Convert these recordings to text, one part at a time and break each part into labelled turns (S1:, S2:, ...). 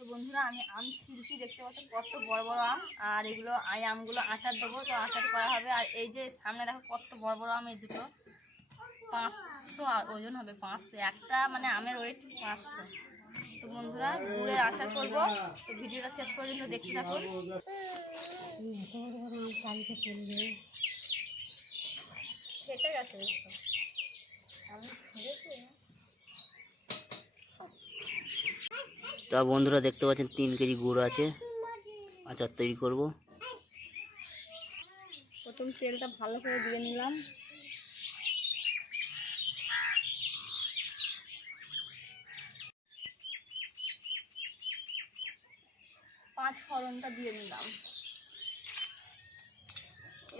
S1: তো বন্ধুরা, আমি আম ছিলছি দেখতে পাচ্ছ কত বড় বড় আম। আর এগুলো, এই আমগুলো আচার দেবো, তো আচার করা হবে। আর এই যে সামনে দেখো কত বড় বড় আম, এই দুটো। পাঁচশো ওজন হবে, পাঁচশো। একটা মানে আমের ওয়েট পাঁচশো। তো বন্ধুরা, গুড়ের আচার করব। তো ভিডিওটা শেষ পর্যন্ত দেখতে থাকো খেতে গেছে আমি
S2: তা বন্ধুরা দেখতে পাচ্ছেন, তিন কেজি গুড় আছে। আচার তৈরি করব।
S1: প্রথম তেলটা ভালো করে দিয়ে নিলাম। পাঁচ ফোড়নটা দিয়ে নিলাম।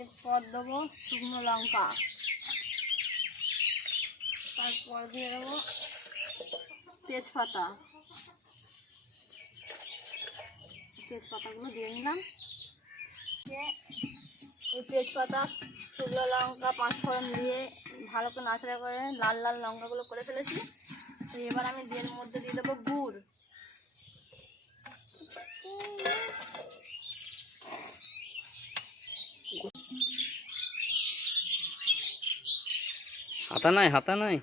S1: এরপর দেবো শুকনো লঙ্কা। তারপর দিয়ে দেবো তেজপাতা। তেজপাতাগুলো দিয়ে নিলাম। এই তেজপাতা, শুকনো লঙ্কা পাঁচ ফোড়ন দিয়ে ভালো করে নাচড়া করে লাল লাল লঙ্কাগুলো করে ফেলেছি। এবার আমি দিয়ে মধ্যে দিয়ে দেবো গুড়।
S2: হাতা নাই হাতা নাই।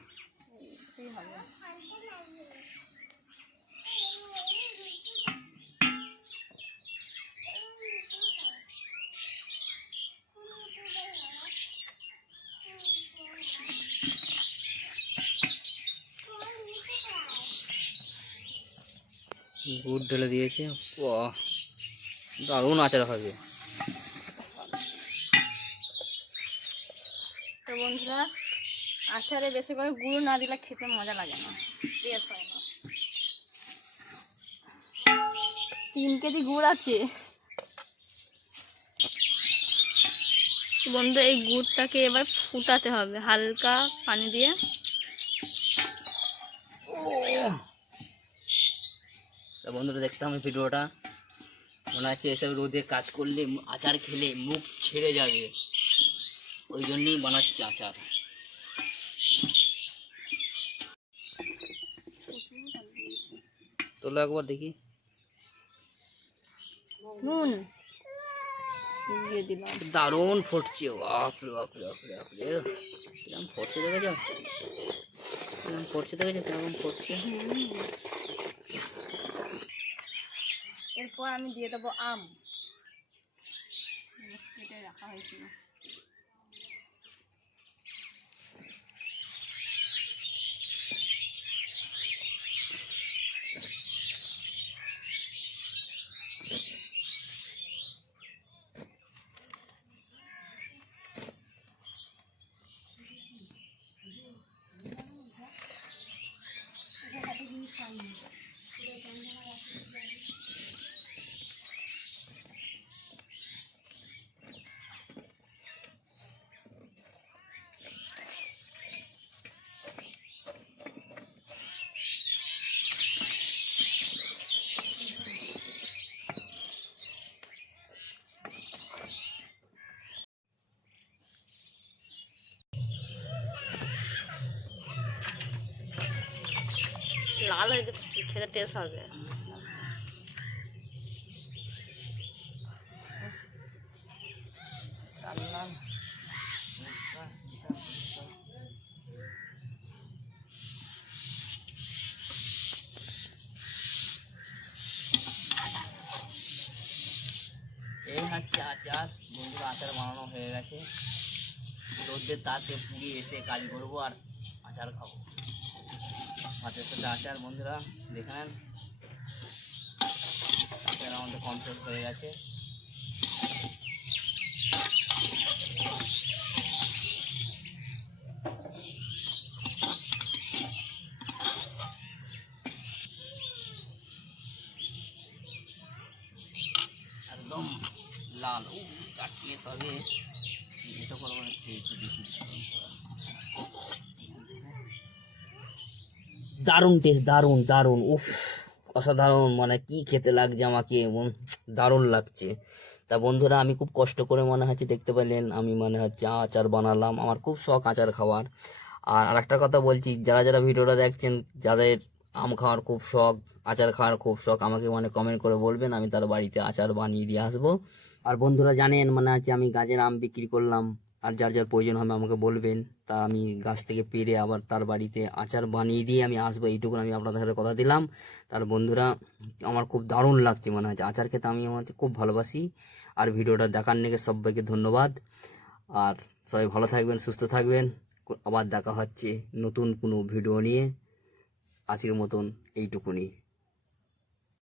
S2: গুড় ঢেলে দিয়েছে। দারুণ আচার হবে
S1: তো বন্ধুরা, আচারে বেশি করে গুঁড়ো না দিলে খেতে মজা লাগে না। হয় না। তিন কেজি গুড় আছে। বন্ধু, এই গুড়টাকে এবার ফুটাতে হবে হালকা পানি দিয়ে।
S2: তা বন্ধুরা দেখতাম এই ভিডিওটা? মনে হচ্ছে এসব রোদে কাজ করলে আচার খেলে মুখ ছেড়ে যাবে। ওই জন্যই বানাচ্ছে আচার। তোলো একবার দেখি।
S1: নুন। দিয়ে দিলাম।
S2: দারুণ ফুটছে। বাপরে বাপরে বাপরে বাপরে। কিরম ফুটছে দেখেছ? কিরম ফুটছে দেখেছ? কীরকম ফুটছে?
S1: এরপর আমি দিয়ে দেবো আম কেটে রাখা হয়েছিল লাল হয়ে গেছে, খেতে টেস্ট হবে
S2: সাল্লাম এই হচ্ছে আচার বন্ধুরা আচার বানানো হয়ে গেছে রোদের তাতে পুড়িয়ে এসে কাজ করব আর আচার খাব হাতের সাথে আচার বন্ধুরা দেখে নেন আমাদের কমপ্লিট হয়ে গেছে। একদম লাল। ও চাটকে সবে। এটা করব একটু দেখি। দারুণ টেস্ট দারুণ দারুণ। উফ, অসাধারণ মানে কি খেতে লাগছে আমাকে এবং দারুণ লাগছে। তা বন্ধুরা, আমি খুব কষ্ট করে মনে হচ্ছে, দেখতে পেলেন, আমি মনে হচ্ছে আচার বানালাম, আমার খুব শখ আচার খাওয়ার। আর আরেকটা কথা বলছি, যারা যারা ভিডিওটা দেখছেন, যাদের আম খাওয়ার খুব শখ, আচার খাওয়ার খুব শখ, আমাকে মানে কমেন্ট করে বলবেন, আমি তার বাড়িতে আচার বানিয়ে দিয়ে আসব। আর বন্ধুরা জানেন মানে আছে আমি গাছের আম বিক্রি করলাম, আর যার যার প্রয়োজন হবে আমাকে বলবেন। তা আমি গাছ থেকে পেরে আবার তার বাড়িতে আচার বানিয়ে দিয়ে আমি আসব, এইটুকু আমি আপনাদের সাথে কথা দিলাম। তার বন্ধুরা, আমার খুব দারুণ লাগছে মনে হচ্ছে আচার খেতে, আমি আমার খুব ভালোবাসি। আর ভিডিওটা দেখার নিকে সবাইকে ধন্যবাদ। আর সবাই ভালো থাকবেন, সুস্থ থাকবেন। আবার দেখা হচ্ছে নতুন কোনো ভিডিও নিয়ে। আজকের মতন এইটুকুনি।